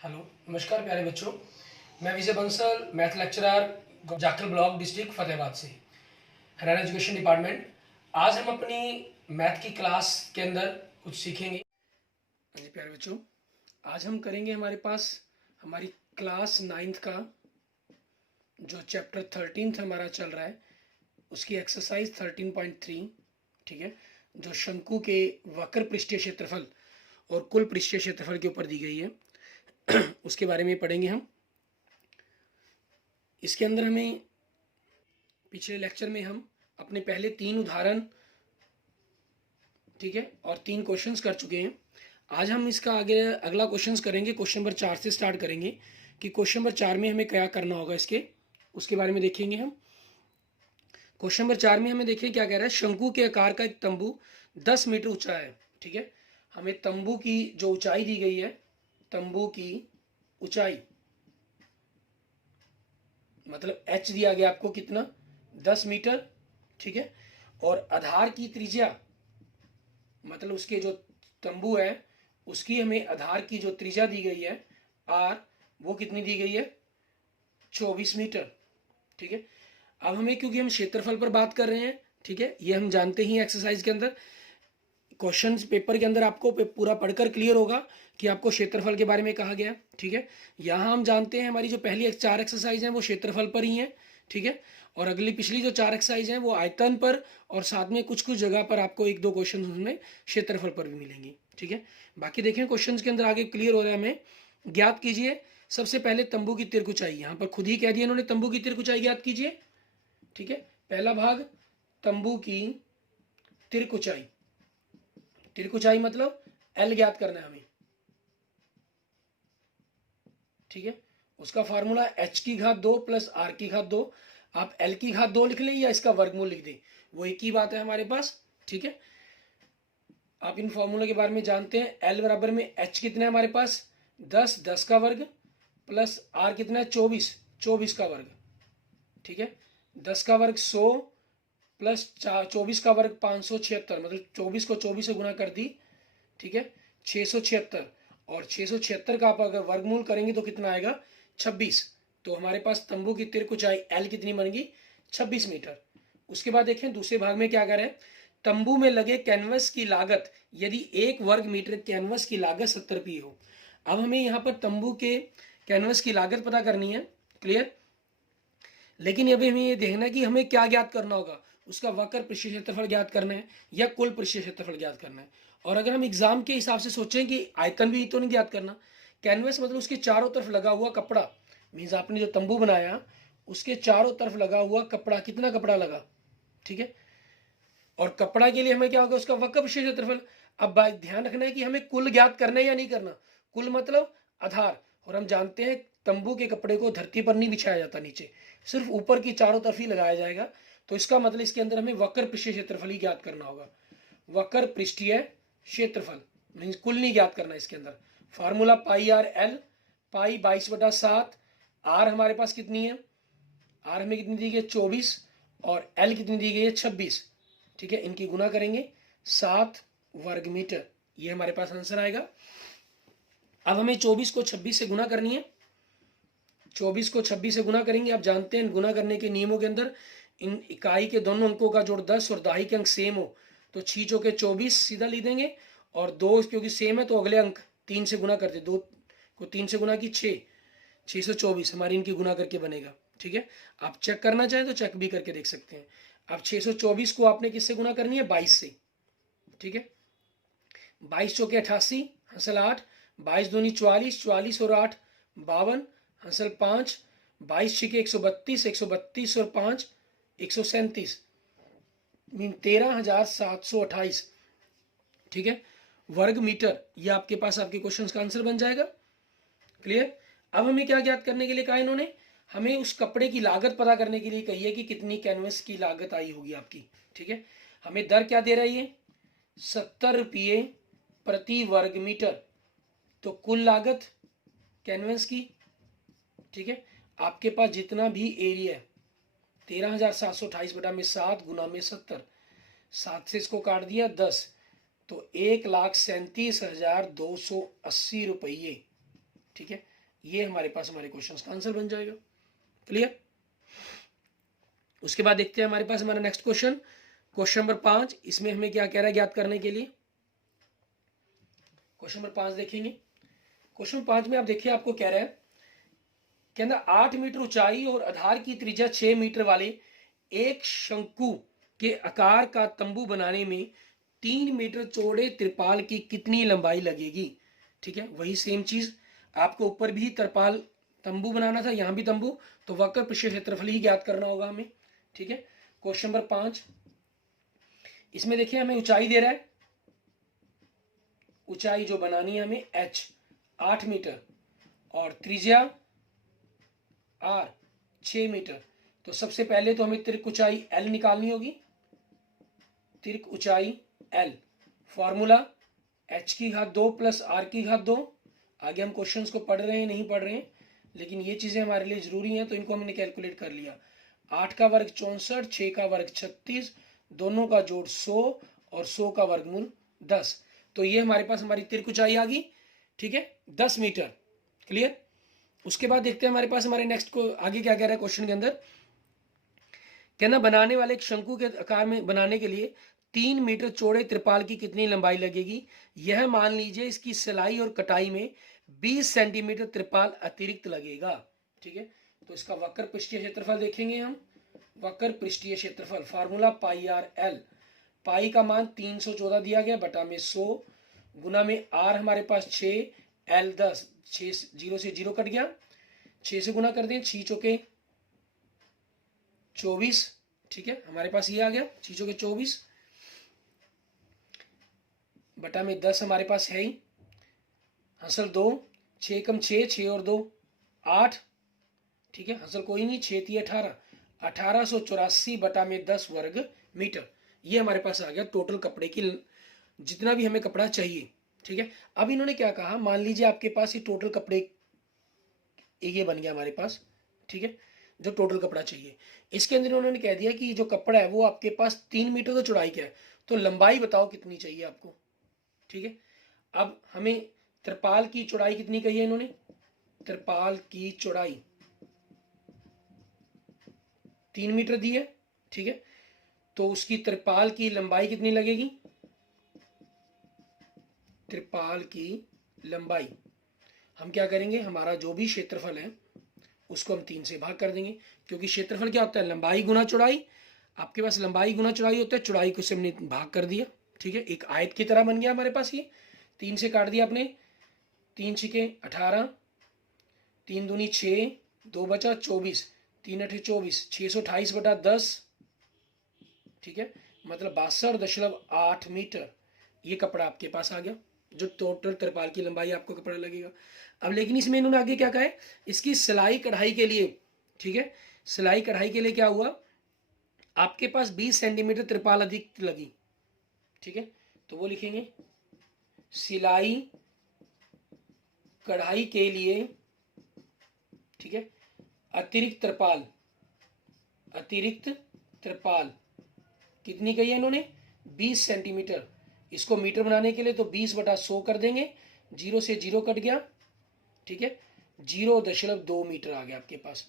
Hello, नमस्कार प्यारे बच्चों। मैं Vijay Bansal, math lecturer, Jakhal block, district Fatehabad से, हरियाणा एजुकेशन डिपार्टमेंट। आज हम अपनी मैथ की क्लास के अंदर कुछ सीखेंगे। जी प्यारे बच्चों, आज हम करेंगे हमारे पास हमारी क्लास 9th का जो चैप्टर 13 हमारा चल रहा है, उसकी एक्सरसाइज 13.3, ठीक है, जो शंकु के वक्र पृष्ठीय क्षेत्रफल और कुल पृष्ठीय क्षेत्रफल के ऊपर दी गई है उसके बारे में पढ़ेंगे हम। इसके अंदर हमें पिछले लेक्चर में हम अपने पहले 3 उदाहरण, ठीक है, और 3 क्वेश्चंस कर चुके हैं। आज हम इसका आगे अगला क्वेश्चंस करेंगे। क्वेश्चन नंबर 4 से स्टार्ट करेंगे कि क्वेश्चन नंबर 4 में हमें क्या करना होगा, उसके बारे में देखेंगे हम। क्वेश्चन नंबर 4 में हमें देखिए क्या कह रहा है। शंकु के आकार का एक तंबू 10 मीटर ऊंचा है, ठीक है। हमें तंबू की जो ऊंचाई दी गई है, तंबू की ऊंचाई मतलब एच दिया गया आपको कितना, 10 मीटर, ठीक है। और आधार की त्रिज्या मतलब उसके जो तंबू है उसकी हमें आधार की जो त्रिज्या दी गई है आर, वो कितनी दी गई है, 24 मीटर, ठीक है। अब हमें क्योंकि हम क्षेत्रफल पर बात कर रहे हैं, ठीक है, ये हम जानते ही एक्सरसाइज के अंदर, क्वेश्चन पेपर के अंदर आपको पूरा पढ़कर क्लियर होगा कि आपको क्षेत्रफल के बारे में कहा गया, ठीक है। यहाँ हम जानते हैं हमारी जो पहली 4 एक्सरसाइज हैं वो क्षेत्रफल पर ही हैं, ठीक है। और अगली पिछली जो 4 एक्सरसाइज हैं वो आयतन पर, और साथ में कुछ कुछ जगह पर आपको 1-2 क्वेश्चन उसमें क्षेत्रफल पर भी मिलेंगे, ठीक है। बाकी देखें क्वेश्चन के अंदर आगे क्लियर हो रहा है हमें। ज्ञात कीजिए सबसे पहले तंबू की तिर्क ऊंचाई। यहाँ पर खुद ही कह दिया इन्होंने, तंबू की तिर्क ऊंचाई ज्ञात कीजिए, ठीक है। पहला भाग, तंबू की तिर्क ऊंचाई। तिर्क ऊंचाई मतलब एल ज्ञात करना है हमें, ठीक है। उसका फार्मूला एच की घात 2 प्लस आर की घात 2। आप एल की घात 2 लिख लें या इसका वर्गमूल लिख दें, वो एक ही बात है हमारे पास, ठीक है। आप इन फॉर्मूले के बारे में जानते हैं। एल बराबर में एच कितना है हमारे पास, 10, 10 का वर्ग, प्लस आर कितना है, 24, 24 का वर्ग, ठीक है। 10 का वर्ग 100 प्लस 24 का वर्ग 576, मतलब 24 को 24 से गुना कर दी, ठीक है, 676। और 676 का आप अगर वर्गमूल करेंगे तो कितना आएगा, 26। तो हमारे पास तंबू की तिर्क ऊंचाई एल कितनी बनेगी, 26 मीटर। उसके बाद देखें दूसरे भाग में क्या करें। तंबू में लगे कैनवस की लागत यदि 1 वर्ग मीटर कैनवस की लागत 70 रुपये हो। अब हमें यहाँ पर तंबू के कैनवस की लागत पता करनी है, क्लियर। लेकिन अभी हमें ये देखना है कि हमें क्या ज्ञात करना होगा, उसका वक्र पृष्ठीय क्षेत्रफल ज्ञात करना है या कुल पृष्ठीय क्षेत्रफल ज्ञात करना है। और अगर हम एग्जाम के हिसाब से सोचें कि आयतन भी तो नहीं ज्ञात करना, कैनवस मतलब उसके चारों तरफ लगा हुआ कपड़ा, मीन्स आपने जो तंबू बनाया उसके चारों तरफ लगा हुआ कपड़ा, कितना कपड़ा लगा, ठीक है। और कपड़ा के लिए हमें क्या होगा, उसका वक्र पृष्ठीय क्षेत्रफल। अब ध्यान रखना है कि हमें कुल ज्ञात करना है या नहीं करना। कुल मतलब आधार, और हम जानते हैं तंबू के कपड़े को धरती पर नहीं बिछाया जाता, नीचे सिर्फ ऊपर की चारों तरफ ही लगाया जाएगा। तो इसका मतलब इसके अंदर हमें वक्र पृष्ठीय क्षेत्रफल ही ज्ञात करना होगा। वक्र पृष्ठीय क्षेत्रफल मीन्स कुल नहीं ज्ञात करना इसके अंदर। Formula pi R L, pi 22/7, R हमारे पास कितनी है, आर हमें कितनी दी गई है, 24, और एल कितनी दी गई है, 26, ठीक है। इनकी गुना करेंगे 7 वर्ग मीटर, ये हमारे पास आंसर आएगा। अब हमें 24 को 26 से गुना करनी है। 24 को 26 से गुना करेंगे। आप जानते हैं गुना करने के नियमों के अंदर इन इकाई के दोनों अंकों का जोड़ 10 और दाही के अंक सेम हो तो 6 चौके 24 सीधा लिख देंगे, और 2 क्योंकि सेम है तो अगले अंक 3 से गुना करते, 2 को 3 से गुना की 624 हमारी इनकी गुना करके बनेगा, ठीक है। आप चेक करना चाहें तो चेक भी करके देख सकते हैं। अब 624 को आपने किससे गुना करनी है, 22 से, ठीक है। 22 चौके 88, हंसल 8, 22 दूनी 44, 44 और 8 52, हंसल 5, 22 छिके 132, 132 और 5 137, मीन 13,728, ठीक है, वर्ग मीटर। ये आपके पास आपके क्वेश्चन का आंसर बन जाएगा, क्लियर। अब हमें क्या ज्ञात करने के लिए कहा इन्होंने, हमें उस कपड़े की लागत पता करने के लिए कही है कि कितनी कैनवस की लागत आई होगी आपकी, ठीक है। हमें दर क्या दे रही है, 70 रुपये प्रति वर्ग मीटर। तो कुल लागत कैनवस की, ठीक है, आपके पास जितना भी एरिया है 13,728/7 गुना में 70, 7 से इसको काट दिया 10, तो 1,37,280 रुपये, ठीक है, ये हमारे पास हमारे क्वेश्चन का आंसर बन जाएगा। क्लियर। उसके बाद देखते हैं हमारे पास हमारा नेक्स्ट क्वेश्चन, क्वेश्चन नंबर 5। इसमें हमें क्या कह रहा है ज्ञात करने के लिए। क्वेश्चन नंबर 5 देखेंगे। क्वेश्चन 5 में आप देखिए, आपको कह रहा है, कहना 8 मीटर ऊंचाई और आधार की त्रिज्या 6 मीटर वाले एक शंकु के आकार का तंबू बनाने में 3 मीटर चौड़े त्रिपाल की कितनी लंबाई लगेगी। ठीक है, वही सेम चीज आपको ऊपर भी त्रिपाल तंबू बनाना था, यहां भी तंबू, तो वक्र पृष्ठीय क्षेत्रफल ही ज्ञात करना होगा हमें। ठीक है, क्वेश्चन नंबर 5, इसमें देखिए हमें ऊंचाई दे रहा है, ऊंचाई जो बनानी है हमें h 8 मीटर और त्रिज्या r 6 मीटर। तो सबसे पहले तो हमें तिर्क ऊंचाई l निकालनी होगी, तिर्क ऊंचाई l, फॉर्मूला h की घात 2 प्लस r की घात 2। आगे हम क्वेश्चंस को पढ़ रहे हैं नहीं पढ़ रहे हैं, लेकिन ये चीजें हमारे लिए जरूरी हैं, तो इनको हमने कैलकुलेट कर लिया। 8 का वर्ग 64, 6 का वर्ग 36, दोनों का जोड़ 100 और 100 का वर्गमूल 10। तो ये हमारे पास हमारी तिर्क ऊंचाई आ गई। ठीक है, 10 मीटर। क्लियर। उसके बाद देखते हैं हमारे पास हमारे नेक्स्ट को आगे क्या कह रहा है क्वेश्चन के अंदर। कहना बनाने वाले एक शंकु के आकार में बनाने के लिए 3 मीटर चौड़े त्रिपाल की कितनी लंबाई लगेगी। यह मान लीजिए इसकी सिलाई और कटाई में 20 सेंटीमीटर त्रिपाल अतिरिक्त लगेगा। ठीक है, तो इसका वक्र पृष्ठीय क्षेत्रफल देखेंगे हम। वक्र पृष्ठीय क्षेत्रफल फॉर्मूला पाई आर एल, पाई का मान 314 दिया गया बटा में 100 गुना में आर हमारे पास 6, एल 10, 6 0 से 0 कट गया, 6 से गुना कर दें, 6 चौके 24। ठीक है, हमारे पास ये आ गया 6 चौके 24 बटा में 10 हमारे पास है ही, हासिल 2, 6 कम 6, 6 और 2 8। ठीक है, हासिल कोई नहीं, 6 3 18, 1884 बटा में 10 वर्ग मीटर। ये हमारे पास आ गया टोटल कपड़े की, जितना भी हमें कपड़ा चाहिए। ठीक है, अब इन्होंने क्या कहा, मान लीजिए आपके पास ये टोटल कपड़े ये बन गया हमारे पास। ठीक है, जो टोटल कपड़ा चाहिए, इसके अंदर उन्होंने कह दिया कि जो कपड़ा है वो आपके पास 3 मीटर तो चौड़ाई का है, तो लंबाई बताओ कितनी चाहिए आपको। ठीक है, अब हमें त्रिपाल की चौड़ाई कितनी कही है इन्होंने, त्रिपाल की चौड़ाई 3 मीटर दी है। ठीक है, तो उसकी त्रिपाल की लंबाई कितनी लगेगी, त्रिपाल की लंबाई हम क्या करेंगे, हमारा जो भी क्षेत्रफल है उसको हम 3 से भाग कर देंगे, क्योंकि क्षेत्रफल क्या होता है, लंबाई गुना चौड़ाई। आपके पास लंबाई गुना चौड़ाई होता है, चौड़ाई को से हमने भाग कर दिया। ठीक है, एक आयत की तरह बन गया हमारे पास ये, 3 से काट दिया आपने, 3 छिके 18, 3 दूनी 6, 2 बचा 24, 3 अठे 24, 628 बटा 10। ठीक है, मतलब 62.8 मीटर ये कपड़ा आपके पास आ गया, जो टोटल त्रिपाल की लंबाई आपको कपड़ा लगेगा। अब लेकिन इसमें इन्होंने आगे क्या कहा है, इसकी सिलाई कढ़ाई के लिए। ठीक है, सिलाई कढ़ाई के लिए क्या हुआ, आपके पास 20 सेंटीमीटर त्रिपाल अधिक लगी। ठीक है, तो वो लिखेंगे सिलाई कढ़ाई के लिए, ठीक है, अतिरिक्त त्रिपाल, अतिरिक्त त्रिपाल कितनी कही है इन्होंने, 20 सेंटीमीटर। इसको मीटर बनाने के लिए तो 20 बटा 100 कर देंगे, 0 से 0 कट गया। ठीक है, 0.2 मीटर आ गया आपके पास।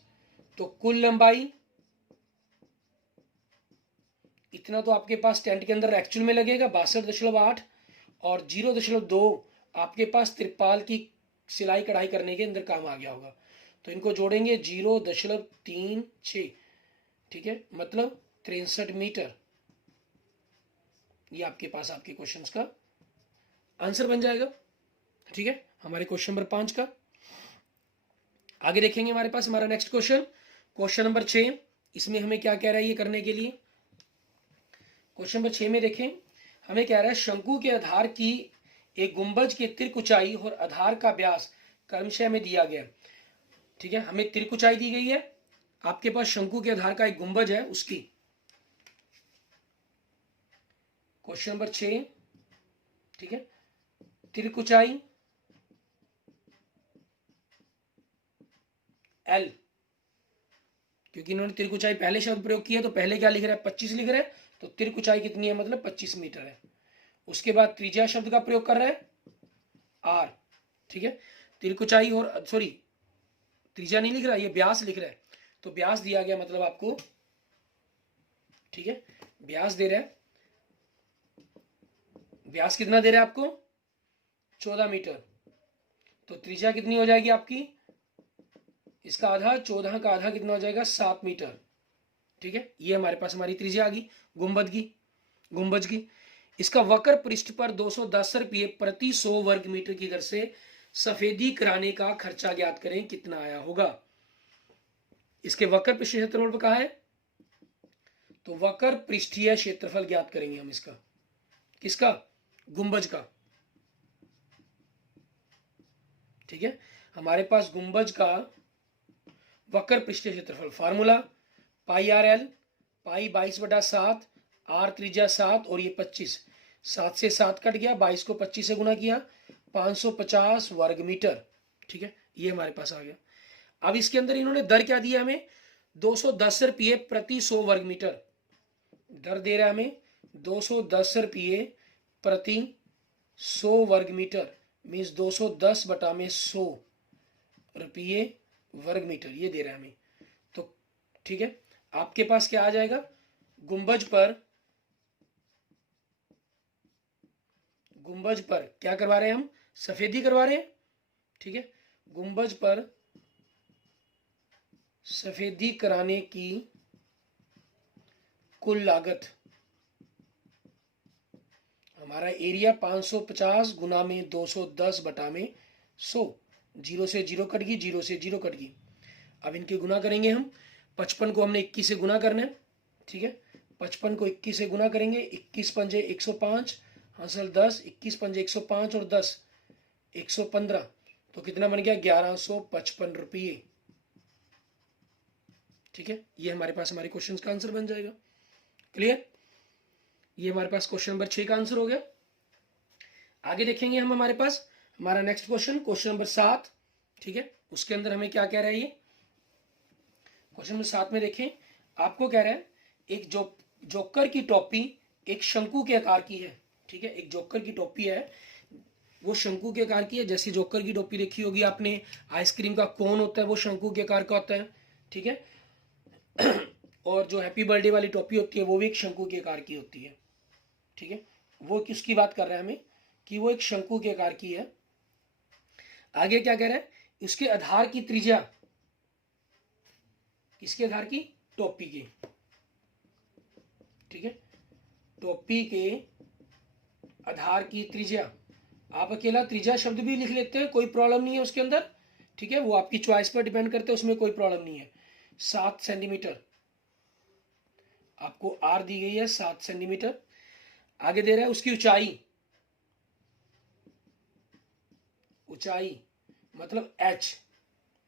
तो कुल लंबाई इतना तो आपके पास टेंट के अंदर एक्चुअल में लगेगा 62.8, और 0.2 आपके पास त्रिपाल की सिलाई कढ़ाई करने के अंदर काम आ गया होगा। तो इनको जोड़ेंगे 0.36। ठीक है, मतलब 63 मीटर। ये आपके पास आपके क्वेश्चंस का आंसर बन जाएगा। ठीक है, हमारे क्वेश्चन नंबर 5 का। आगे देखेंगे हमारे पास हमारा नेक्स्ट क्वेश्चन, क्वेश्चन नंबर 6। इसमें हमें क्या कह रहा है ये करने के लिए। क्वेश्चन नंबर 6 में देखें, हमें कह रहा है शंकु के आधार की एक गुंबज की तिर्क ऊंचाई और आधार का व्यास क्रमशः में दिया गया। ठीक है, हमें तिर्क ऊंचाई दी गई है, आपके पास शंकु के आधार का एक गुंबज है उसकी। Question number 6। ठीक है, तिर्क ऊंचाई L, क्योंकि इन्होंने तिर्क ऊंचाई पहले शब्द प्रयोग किया, तो पहले क्या लिख रहा है, 25 लिख रहा है, तो तिर्क ऊंचाई कितनी है, मतलब 25 मीटर है। उसके बाद त्रिज्या शब्द का प्रयोग कर रहा है R। ठीक है, तिरकुचाई और सॉरी त्रिज्या नहीं लिख रहा, ये व्यास लिख रहा है, तो व्यास दिया गया मतलब आपको, ठीक है, व्यास दे रहा है, व्यास कितना दे रहा है आपको 14 मीटर, तो त्रिज्या कितनी हो जाएगी आपकी, इसका आधा 14 का आधा कितना हो जाएगा 7 मीटर, ठीक है। ये हमारे पास हमारी त्रिज्या आ गई गुंबज की। इसका वक्र पृष्ठ पर 210 रुपये प्रति 100 वर्ग मीटर की दर से सफेदी कराने का खर्चा ज्ञात करें, कितना आया होगा। इसके वक्र पृष्ठीय क्षेत्रफल कहा है, तो वक्र पृष्ठीय क्षेत्रफल ज्ञात करेंगे हम इसका, किसका, गुंबज का, ठीक है। हमारे पास गुंबज का वक्र पृष्ठीय क्षेत्रफल formula pi R L, pi 22/7, R त्रिज्या 7 और ये 25, 7 से 7 कट गया, 22 को 25 से गुना किया, 550 वर्ग मीटर, ठीक है, ये हमारे पास आ गया। अब इसके अंदर इन्होंने दर क्या दिया हमें, 210 रुपये प्रति 100 वर्ग मीटर, दर दे रहा है हमें 210 रुपये प्रति 100 वर्ग मीटर, मीन्स 210/100 रुपये वर्ग मीटर, ये दे रहा है हमें, तो ठीक है। आपके पास क्या आ जाएगा, गुंबज पर क्या करवा रहे हैं हम, सफेदी करवा रहे हैं, ठीक है। गुंबज पर सफेदी कराने की कुल लागत, हमारा एरिया 550 गुना में 210/100, 0 से 0 कट गई, 0 से 0 कट गई। अब इनके गुना करेंगे हम, 55 को हमने 21 से गुना करना है, ठीक है, 55 को 21 से गुना करेंगे, 21 पंजे 105, हासिल 10, 21 पंजे 105 और 10 115, तो कितना बन गया 1155 रुपये, ठीक है। ये हमारे पास हमारे क्वेश्चन का आंसर बन जाएगा। क्लियर, ये हमारे पास क्वेश्चन नंबर 6 का आंसर हो गया। आगे देखेंगे हम, हमारे पास हमारा नेक्स्ट क्वेश्चन नंबर 7, ठीक है। उसके अंदर हमें क्या कह रहा है, ये क्वेश्चन नंबर 7 में देखें, आपको कह रहा है एक जोकर की टोपी एक शंकु के आकार की है, ठीक है, एक जोकर की टोपी है, वो शंकु के आकार की है, जैसी जोकर की टोपी देखी होगी आपने, आइसक्रीम का कोन होता है वो शंकु के आकार का होता है, ठीक है, और जो हैप्पी बर्थडे वाली टोपी होती है वो भी एक शंकु के आकार की होती है, ठीक है। वो किसकी बात कर रहा है हमें, कि वो एक शंकु के आकार की है। आगे क्या कह रहा है, उसके आधार की त्रिज्या, किसके आधार की, टोपी के, ठीक है, टोपी के आधार की त्रिज्या, आप अकेला त्रिज्या शब्द भी लिख लेते हैं, कोई प्रॉब्लम नहीं है उसके अंदर, ठीक है, वो आपकी चॉइस पर डिपेंड करते हैं, उसमें कोई प्रॉब्लम नहीं है। 7 सेंटीमीटर आपको आर दी गई है, 7 सेंटीमीटर। आगे दे रहा है उसकी ऊंचाई मतलब एच,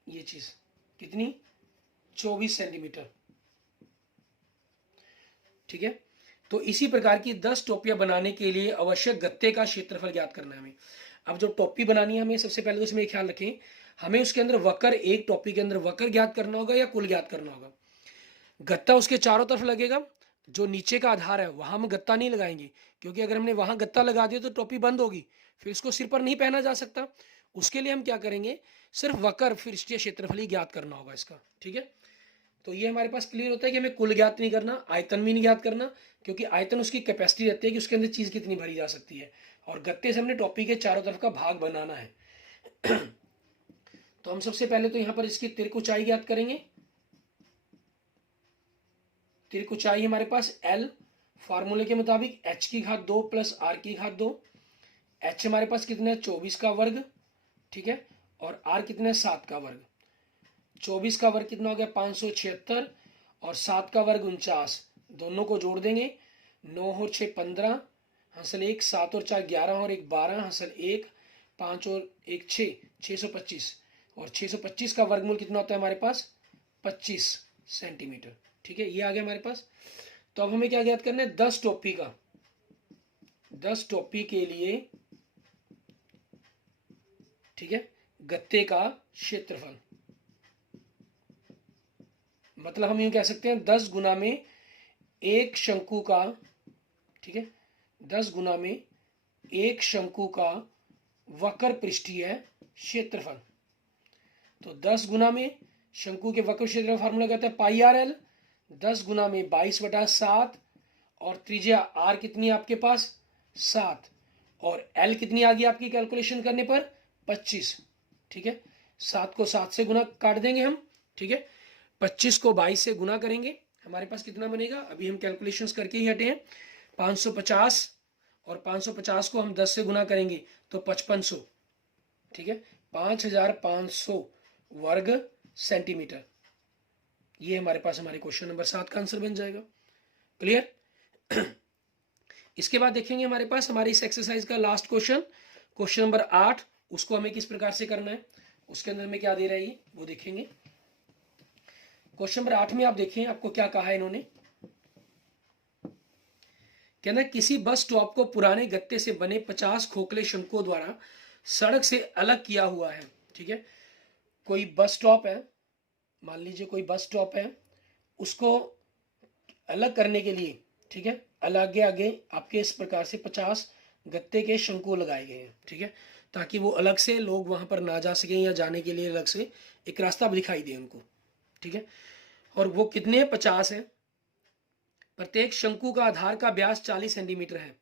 ये चीज कितनी 24 सेंटीमीटर, ठीक है। तो इसी प्रकार की 10 टोपियां बनाने के लिए आवश्यक गत्ते का क्षेत्रफल ज्ञात करना है हमें। अब जो टोपी बनानी है हमें, सबसे पहले तो इसमें ख्याल रखें, हमें उसके अंदर वक्र, एक टोपी के अंदर वक्र ज्ञात करना होगा या कुल ज्ञात करना होगा। गत्ता उसके चारों तरफ लगेगा, जो नीचे का आधार है वहां हम गत्ता नहीं लगाएंगे, क्योंकि अगर हमने वहां गत्ता लगा दिया तो टोपी बंद होगी, फिर इसको सिर पर नहीं पहना जा सकता। उसके लिए हम क्या करेंगे, सिर्फ वक्र पृष्ठीय क्षेत्रफल ही ज्ञात करना होगा इसका, ठीक है। तो ये हमारे पास क्लियर होता है कि हमें कुल ज्ञात नहीं करना, आयतन भी नहीं ज्ञात करना, क्योंकि आयतन उसकी कैपेसिटी रहती है कि उसके अंदर चीज कितनी भरी जा सकती है, और गत्ते से हमने टोपी के चारों तरफ का भाग बनाना है। तो हम सबसे पहले तो यहां पर इसकी तिरक ऊंचाई ज्ञात करेंगे। तिरक ऊंचाई हमारे पास L, फार्मूले के मुताबिक h की घात 2 प्लस r की घात 2, h हमारे पास कितना है 24 का वर्ग, ठीक है, और r कितना है 7 का वर्ग। 24 का वर्ग कितना हो गया 576, और 7 का वर्ग 49, दोनों को जोड़ देंगे, 9 और 6 15, हासिल 1, 7 और 4 11 और 1 12, हासिल 1, 5 और 1 6, 625, और 625 का वर्गमूल कितना होता है हमारे पास 25 सेंटीमीटर, ठीक है। ये आ गया हमारे पास। तो अब हमें क्या ज्ञात करना है, 10 टोपी का, 10 टोपी के लिए, ठीक है, गत्ते का क्षेत्रफल, मतलब हम यूं कह सकते हैं 10 गुना में एक शंकु का, ठीक है, 10 गुना में एक शंकु का वक्र पृष्ठीय क्षेत्रफल। तो 10 गुना में शंकु के वक्र क्षेत्रफल फार्मूला कहता है पाई आर एल, 10 गुना में 22/7 और त्रिज्या आर कितनी है आपके पास 7 और एल कितनी आ गई आपकी कैलकुलेशन करने पर 25। ठीक है, 7 को 7 से गुना काट देंगे हम। ठीक है, 25 को 22 से गुना करेंगे, हमारे पास कितना बनेगा, अभी हम कैलकुलेशंस करके ही हटे हैं, 550 और 550 को हम 10 से गुना करेंगे तो 5500। ठीक है, 5500 वर्ग सेंटीमीटर। ये हमारे पास हमारे क्वेश्चन नंबर 7 का आंसर बन जाएगा। क्लियर। इसके बाद देखेंगे हमारे पास हमारी इस एक्सरसाइज का लास्ट क्वेश्चन, क्वेश्चन नंबर 8। उसको हमें किस प्रकार से करना है, उसके अंदर में क्या दे रहा है ये वो देखेंगे। क्वेश्चन नंबर 8 में आप देखें आपको क्या कहा है इन्होंने। कहना किसी बस स्टॉप को पुराने गत्ते से बने 50 खोखले शंकुओं द्वारा सड़क से अलग किया हुआ है। ठीक है, कोई बस स्टॉप है, मान लीजिए कोई बस स्टॉप है, उसको अलग करने के लिए, ठीक है, अलग आगे आपके इस प्रकार से 50 गत्ते के शंकु लगाए गए हैं। ठीक है, ताकि वो अलग से लोग वहां पर ना जा सकें या जाने के लिए अलग से एक रास्ता दिखाई दे उनको। ठीक है, और वो कितने 50 है। प्रत्येक शंकु का आधार का व्यास 40 सेंटीमीटर है,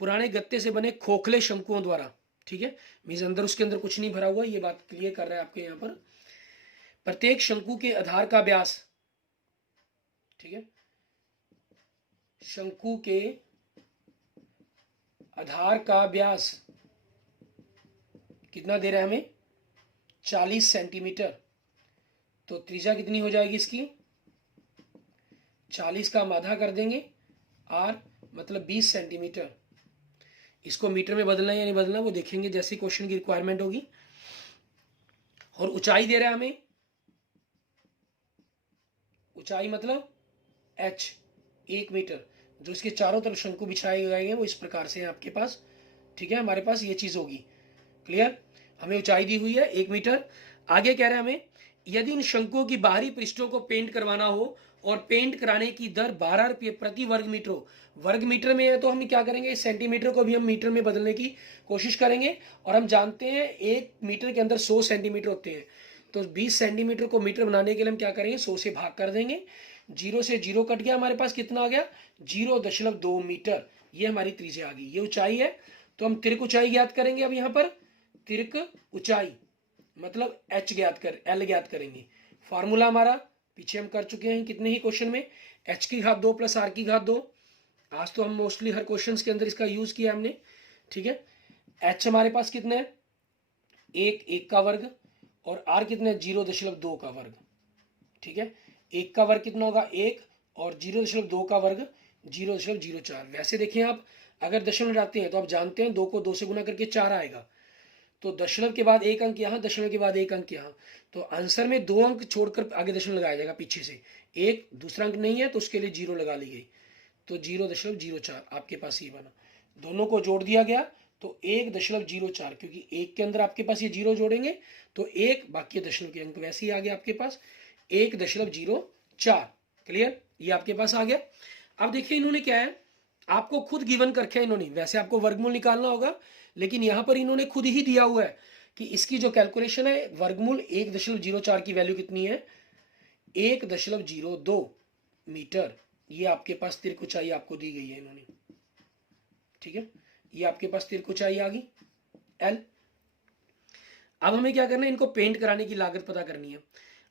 पुराने गत्ते से बने खोखले शंकुओं द्वारा। ठीक है, मीन्स अंदर उसके अंदर कुछ नहीं भरा हुआ, ये बात क्लियर कर रहा है आपके यहाँ पर। प्रत्येक शंकु के आधार का व्यास, ठीक है, शंकु के आधार का व्यास कितना दे रहा है हमें 40 सेंटीमीटर। तो त्रिज्या कितनी हो जाएगी इसकी 40 का हम आधा कर देंगे, आर मतलब 20 सेंटीमीटर। इसको मीटर में बदलना या नहीं बदलना वो देखेंगे जैसी क्वेश्चन की रिक्वायरमेंट होगी। और ऊंचाई दे रहा है हमें, ऊंचाई मतलब h 1 मीटर। जो इसके चारों तरफ शंकु बिछाए गए हैं वो इस प्रकार से है आपके पास। ठीक है, हमारे पास ये चीज होगी। क्लियर, हमें ऊंचाई दी हुई है 1 मीटर। आगे कह रहे हैं हमें यदि इन शंकुओं की बाहरी पृष्ठों को पेंट करवाना हो और पेंट कराने की दर 12 रुपये प्रति वर्ग मीटर हो। वर्ग मीटर में है तो हम क्या करेंगे, सेंटीमीटर को भी हम मीटर में बदलने की कोशिश करेंगे। और हम जानते हैं 1 मीटर के अंदर 100 सेंटीमीटर होते हैं, तो 20 सेंटीमीटर को मीटर बनाने के लिए हम क्या करेंगे 100 से भाग कर देंगे। 0 से 0 कट गया, हमारे पास कितना आ गया 0.2 मीटर। ये हमारी त्रिज्या आ गई, ये ऊंचाई है। तो हम तिरक ऊंचाई ज्ञात करेंगे। अब यहाँ पर तिरक ऊंचाई मतलब h ज्ञात कर l ज्ञात करेंगे। फार्मूला हमारा पीछे हम कर चुके हैं कितने ही क्वेश्चन में, h की घात 2 प्लस r की घात 2। आज तो हम मोस्टली हर क्वेश्चन के अंदर इसका यूज किया हमने। ठीक है, h हमारे पास कितने है 1 का वर्ग और r कितने 0.2 का वर्ग। ठीक है, 1 का वर्ग कितना होगा 1 और 0.2 का वर्ग 0.04। वैसे देखिए आप अगर दशमलव लगाते हैं तो आप जानते हैं 2 को 2 से गुना करके 4 आएगा। तो दशमलव के बाद 1 अंक यहाँ, दशमलव के बाद 1 अंक यहाँ, तो आंसर में 2 अंक छोड़कर आगे दशमलव लगाया जाएगा पीछे से। एक दूसरा अंक नहीं है तो उसके लिए 0 लगा ली गई, तो 0.04 आपके पास ये बना। दोनों को जोड़ दिया गया तो 1.04, क्योंकि 1 के अंदर आपके पास ये 0 जोड़ेंगे तो 1, बाकी दशमलव के अंक वैसे ही आ गया आपके पास 1.04। क्लियर, ये आपके पास आ गया। अब देखिए इन्होंने क्या है आपको खुद गिवन करके है इन्होंने, वैसे आपको वर्गमूल निकालना होगा लेकिन यहां पर इन्होंने खुद ही दिया हुआ है कि इसकी जो कैलकुलेशन है वर्गमूल 1.04 की वैल्यू कितनी है 1.02 मीटर। ये आपके पास तिरक ऊंचाई आपको दी गई है इन्होंने। ठीक है, ये आपके पास तिरक ऊंचाई आ गई L। अब हमें क्या करना है, इनको पेंट कराने की लागत पता करनी है।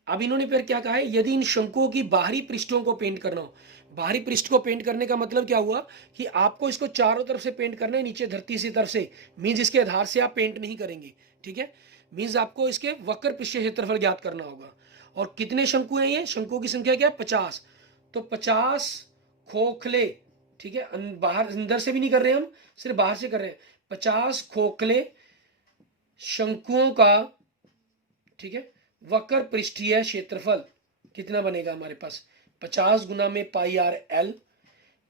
अब इन्होंने फिर क्या कहा है, यदि इन शंकुओं की बाहरी पृष्ठों को पेंट करना हो। बाहरी पृष्ठ को पेंट करने का मतलब क्या हुआ कि आपको इसको चारों तरफ से पेंट करना है, नीचे धरती से तरफ से, मीन्स इसके आधार से आप पेंट नहीं करेंगे। ठीक है, मीन्स आपको इसके वक्र पृष्ठीय क्षेत्रफल ज्ञात करना होगा। और कितने शंकु हैं ये, शंकुओं की संख्या क्या है 50। तो 50 खोखले, ठीक है, बाहर अंदर से भी नहीं कर रहे हम, सिर्फ बाहर से कर रहे हैं। 50 खोखले शंकुओं का, ठीक है, वक्र पृष्ठीय क्षेत्रफल कितना बनेगा हमारे पास 50 गुना में पाई आर एल।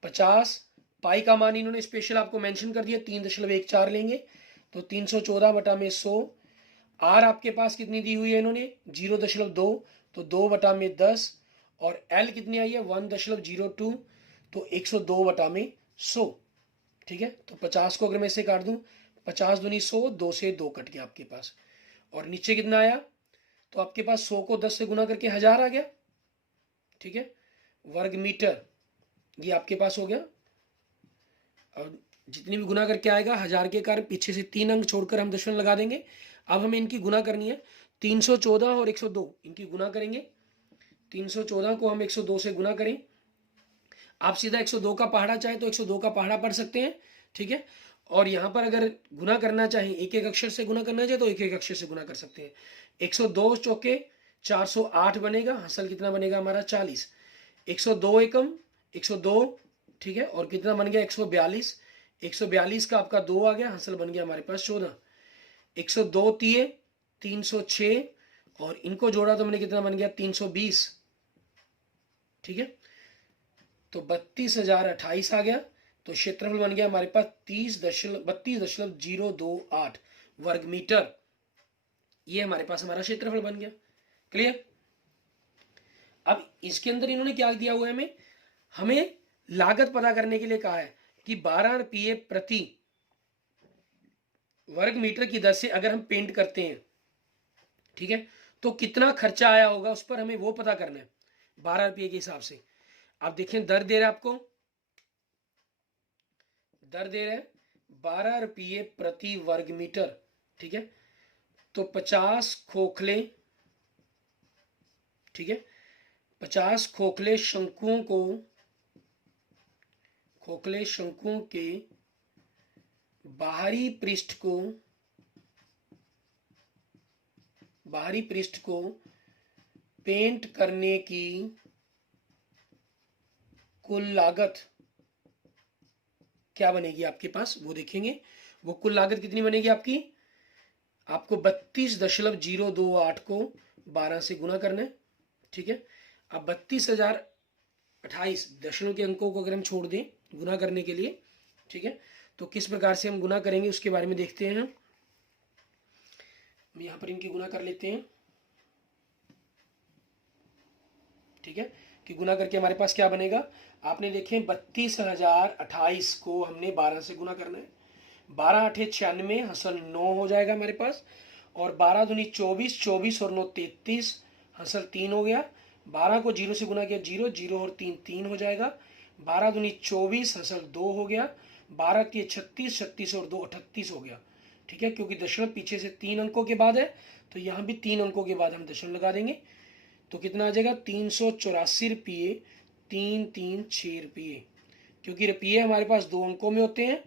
50 पाई का मान इन्होंने स्पेशल आपको मेंशन कर दिया 3.14 लेंगे तो 314 बटा में 100। आर आपके पास कितनी दी हुई है इन्होंने 0.2 तो 2 बटा में 10 और एल कितनी आई है 1.02 तो 102 बटा में 100। ठीक है, तो 50 को अगर मैं इससे काट दूं 50 दूनी 100, 2 से 2 कट गया आपके पास। और नीचे कितना आया, तो आपके पास 100 को 10 से गुना करके 1000 आ गया, ठीक है, वर्ग मीटर, ये आपके पास हो गया। और जितनी भी गुना करके आएगा 1000 के कारण पीछे से 3 अंक छोड़कर हम दशमलव लगा देंगे। अब हमें इनकी गुना करनी है, 314 और 102 इनकी गुना करेंगे। 314 को हम 102 से गुना करें, आप सीधा 102 का पहाड़ा चाहे तो 102 का पहाड़ा पढ़ सकते हैं, ठीक है। और यहाँ पर अगर गुना करना चाहें, एक एक अक्षर से गुना करना चाहे तो एक एक अक्षर से गुना कर सकते हैं। 102 चौके 408 बनेगा, हासिल कितना बनेगा हमारा 40। 102 एकम 102, ठीक है, और कितना बन गया 142। 142 का आपका 2 आ गया, हासिल बन गया हमारे पास 14। 102 तिये 306, और इनको जोड़ा तो मैंने कितना बन गया 320, ठीक है। तो 32,028 आ गया। तो क्षेत्रफल बन गया हमारे पास 32.028 वर्ग मीटर। ये हमारे पास हमारा क्षेत्रफल बन गया। क्लियर। अब इसके अंदर इन्होंने क्या दिया हुआ है, हमें लागत पता करने के लिए कहा है कि 12 रुपये प्रति वर्ग मीटर की दर से अगर हम पेंट करते हैं, ठीक है, तो कितना खर्चा आया होगा उस पर हमें वो पता करना है 12 रुपये के हिसाब से। आप देखें दर दे रहा है आपको, दर दे रहा है 12 रुपये प्रति वर्ग मीटर, ठीक है। तो 50 खोखले, ठीक है, 50 खोखले शंकुओं को, खोखले शंकुओं के बाहरी पृष्ठ को, बाहरी पृष्ठ को पेंट करने की कुल लागत क्या बनेगी आपके पास, वो देखेंगे। वो कुल लागत कितनी बनेगी आपकी, आपको 32.028 को 12 से गुना करना है, ठीक है। अब 32,028 दशमलव के अंकों को अगर हम छोड़ दें गुना करने के लिए, ठीक है, तो किस प्रकार से हम गुना करेंगे उसके बारे में देखते हैं। हम यहां पर इनकी गुना कर लेते हैं, ठीक है, कि गुना करके हमारे पास क्या बनेगा। आपने देखें 32,028 को हमने 12 से गुना करना है। 12 8 96, हसल 9 हो जाएगा हमारे पास। और 12 दूनी 24, 24 और 9 33, हसल 3 हो गया। 12 को 0 से गुना किया 0, 0 और 3 3 हो जाएगा। 12 दूनी 24, हसल 2 हो गया। 12 के 36, 36 और 2 38 हो गया, ठीक है। क्योंकि दशमलव पीछे से 3 अंकों के बाद है तो यहाँ भी 3 अंकों के बाद हम दशमलव लगा देंगे। तो कितना आ जाएगा 384 रुपये 336 रुपये। क्योंकि रुपये हमारे पास 2 अंकों में होते हैं,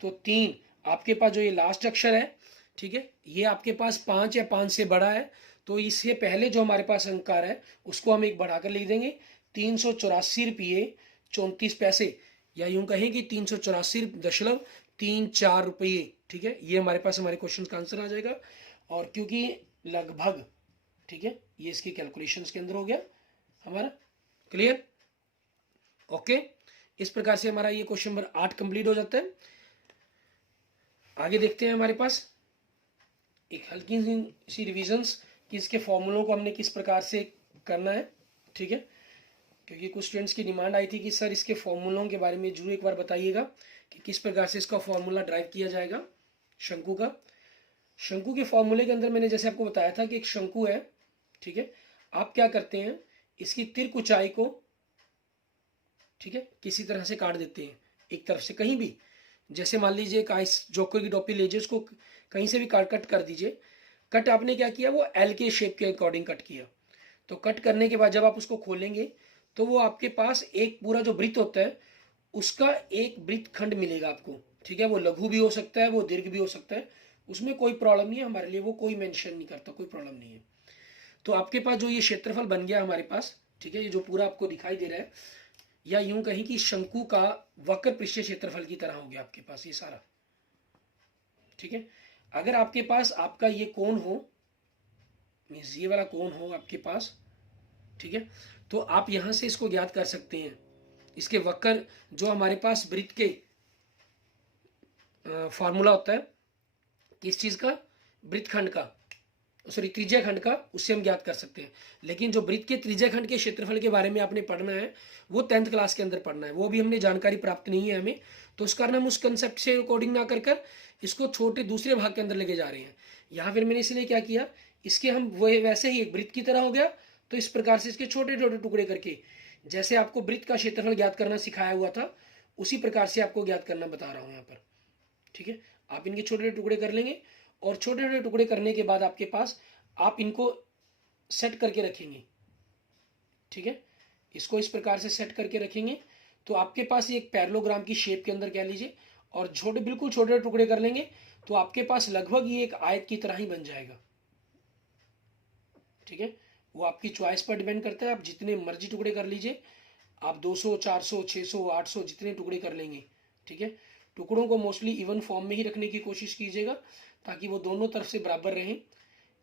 तो 3 आपके पास जो ये लास्ट अक्षर है, ठीक है, ये आपके पास 5 या 5 से बड़ा है, तो इससे पहले जो हमारे पास अंकार है उसको हम एक बढ़ाकर लिख देंगे 384 रुपये 34 पैसे, या यूं कहें कि 384.34 रुपये, ठीक है। ये हमारे पास हमारे क्वेश्चन का आंसर आ जाएगा। और क्योंकि लगभग, ठीक है, ये इसकी कैलकुलेशंस के अंदर हो गया हमारा। Clear, okay. इस प्रकार से हमारा ये क्वेश्चन नंबर 8 कंप्लीट हो जाता है। आगे देखते हैं हमारे पास एक हल्की सी रिविजन्स कि इसके फॉर्मूलों को हमने किस प्रकार से करना है, ठीक है। क्योंकि कुछ स्टूडेंट्स की डिमांड आई थी कि सर इसके फॉर्मूलों के बारे में जरूर एक बार बताइएगा कि किस प्रकार से इसका फॉर्मूला ड्राइव किया जाएगा शंकु का। शंकु के फॉर्मूले के अंदर मैंने जैसे आपको बताया था कि एक शंकु है, ठीक है। आप क्या करते हैं, इसकी तिर्क ऊंचाई को, ठीक है, किसी तरह से काट देते हैं एक तरफ से कहीं भी। जैसे मान लीजिए आइस जोकर की टोपी लीजिए, उसको कहीं से भी कट कर दीजिए। कट आपने क्या किया, वो एल के शेप के अकॉर्डिंग कट किया। तो कट करने के बाद जब आप उसको खोलेंगे तो वो आपके पास एक पूरा जो वृत्त होता है उसका एक वृत्त खंड मिलेगा आपको, ठीक है। वो लघु भी हो सकता है, वो दीर्घ भी हो सकता है, उसमें कोई प्रॉब्लम नहीं है हमारे लिए, वो कोई मेंशन नहीं करता, कोई प्रॉब्लम नहीं है। तो आपके पास जो ये क्षेत्रफल बन गया हमारे पास, ठीक है, ये जो पूरा आपको दिखाई दे रहा है, या यूं कहीं कि शंकु का वक्र पृष्ठीय क्षेत्रफल की तरह हो गया आपके पास ये सारा, ठीक है। अगर आपके पास आपका ये कोण हो, मीन्स ये वाला कोण हो आपके पास, ठीक है, तो आप यहां से इसको ज्ञात कर सकते हैं। इसके वक्र जो हमारे पास वृत्त के फॉर्मूला होता है किस चीज का, वृत्तखंड का, सॉरी त्रिज्या खंड का, उससे हम ज्ञात कर सकते हैं। लेकिन जो वृत्त के त्रिज्या खंड के क्षेत्रफल के बारे में आपने पढ़ना है वो 10th क्लास के अंदर पढ़ना है, वो भी हमने जानकारी प्राप्त नहीं है हमें, तो उस कारण हम उस कंसेप्ट से अकॉर्डिंग ना कर इसको छोटे दूसरे भाग के अंदर लेके जा रहे हैं। यहाँ फिर मैंने इसलिए क्या किया, इसके हम वो वैसे ही एक वृत्त की तरह हो गया, तो इस प्रकार से इसके छोटे छोटे टुकड़े करके, जैसे आपको वृत्त का क्षेत्रफल ज्ञात करना सिखाया हुआ था उसी प्रकार से आपको ज्ञात करना बता रहा हूँ यहाँ पर। ठीक है, आप इनके छोटे छोटे टुकड़े कर लेंगे, और छोटे छोटे टुकड़े करने के बाद आपके पास आप इनको सेट करके रखेंगे। ठीक है, इसको इस प्रकार से सेट करके रखेंगे तो आपके पास एक पैरेललोग्राम की शेप के अंदर कह लीजिए, और छोटे बिल्कुल छोटे टुकड़े कर लेंगे तो आपके पास लगभग ये एक आयत की तरह ही बन जाएगा। ठीक है, वो आपकी चॉइस पर डिपेंड करता है, आप जितने मर्जी टुकड़े कर लीजिए, आप 200 400 600 800 जितने टुकड़े कर लेंगे। ठीक है, टुकड़ों को मोस्टली इवन फॉर्म में ही रखने की कोशिश कीजिएगा ताकि वो दोनों तरफ से बराबर रहें,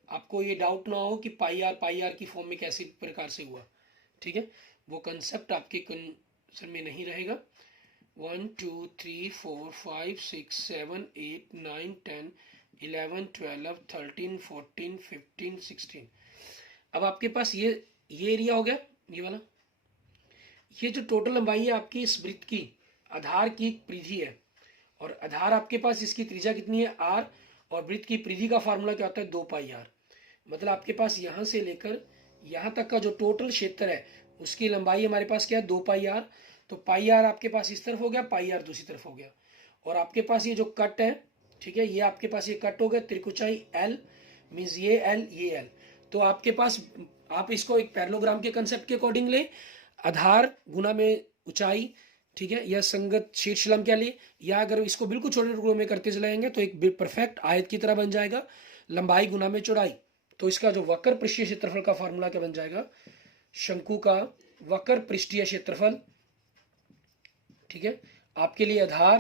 आपको ये डाउट ना हो कि पाई आर की फॉर्म में कैसे प्रकार से हुआ। ठीक है, वो कंसेप्ट आपके कंसर्न में नहीं रहेगा। 1 2 3 4 5 6 7 8 9 10 11 12 13 14 15 16। अब आपके पास ये एरिया हो गया, ये वाला, ये जो टोटल लंबाई है आपकी इस वृत्त की, आधार की परिधि है, और आधार आपके पास इसकी त्रिज्या कितनी है r, और वृत्त की परिधि का फार्मूला क्या होता है 2 पाई r। मतलब आपके पास यहाँ से लेकर यहाँ तक का जो टोटल क्षेत्र है उसकी लंबाई हमारे पास क्या है 2 पाई r। तो पाई r आपके पास इस तरफ हो गया, पाई r दूसरी तरफ हो गया, और आपके पास ये जो कट है, ठीक है, ये आपके पास ये कट हो गया, त्रिकुचाई l मीन्स ये l ये l। तो आपके पास आप इसको एक पैरेललोग्राम के कंसेप्ट के अकॉर्डिंग ले, आधार गुना में ऊंचाई, ठीक है, या संगत शीर्षलंब क्या लिए, या अगर इसको बिल्कुल छोटे टुकड़ों में करते चलाएंगे तो एक परफेक्ट आयत की तरह बन जाएगा, लंबाई गुना में चौड़ाई। तो इसका जो वक्र पृष्ठीय क्षेत्रफल का फार्मूला क्या बन जाएगा, शंकु का वक्र पृष्ठीय क्षेत्रफल, ठीक है, आपके लिए आधार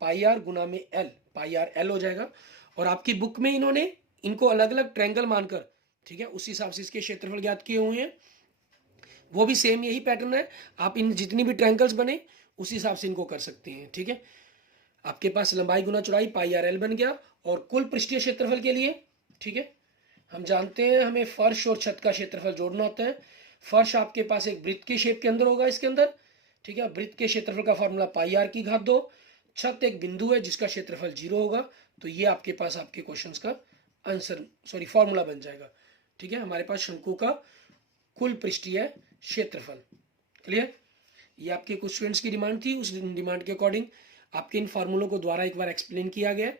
पाई आर गुना में एल, पाई आर एल हो जाएगा। और आपकी बुक में इन्होंने इनको अलग अलग ट्रायंगल मानकर, ठीक है, उस हिसाब से इसके क्षेत्रफल ज्ञात किए हुए हैं, वो भी सेम यही पैटर्न है, आप इन जितनी भी ट्रायंगल्स बने उस हिसाब से इनको कर सकते हैं। ठीक है, आपके पास लंबाई गुना चौड़ाई पाई आर एल बन गया। और कुल पृष्ठीय क्षेत्रफल के लिए, ठीक है, हम जानते हैं हमें फर्श और छत का क्षेत्रफल जोड़ना होता है। फर्श आपके पास एक वृत्त के शेप के अंदर होगा इसके अंदर, ठीक है, वृत्त के क्षेत्रफल का फार्मूला पाई आर की घात 2, छत एक बिंदु है जिसका क्षेत्रफल 0 होगा, तो ये आपके पास आपके क्वेश्चंस का आंसर सॉरी फॉर्मूला बन जाएगा। ठीक है, हमारे पास शंकु का कुल पृष्ठीय क्षेत्रफल। क्लियर, ये आपके कुछ स्टूडेंट्स की डिमांड थी, उस डिमांड के अकॉर्डिंग आपके इन फार्मूलों को द्वारा एक बार एक्सप्लेन किया गया।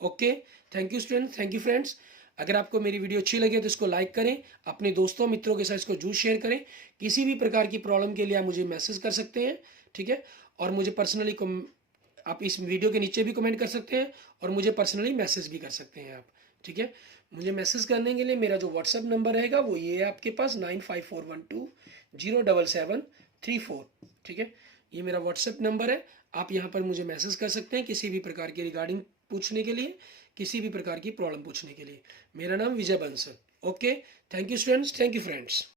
Okay, thank you student, thank you friends. अगर आपको मेरी वीडियो अच्छी लगे तो इसको लाइक करें, अपने दोस्तों मित्रों के साथ इसको जरूर शेयर करें। किसी भी प्रकार की प्रॉब्लम के लिए आप मुझे मैसेज कर सकते हैं, ठीक है, और मुझे पर्सनली आप इस वीडियो के नीचे भी कमेंट कर सकते हैं और मुझे पर्सनली मैसेज भी कर सकते हैं आप। ठीक है, मुझे मैसेज करने के लिए मेरा जो व्हाट्सएप नंबर रहेगा वो ये है आपके पास 9541207734। ठीक है, ये मेरा व्हाट्सएप नंबर है, आप यहाँ पर मुझे मैसेज कर सकते हैं किसी भी प्रकार के रिगार्डिंग पूछने के लिए, किसी भी प्रकार की प्रॉब्लम पूछने के लिए। मेरा नाम Vijay Bansal. Okay, thank you students, thank you friends.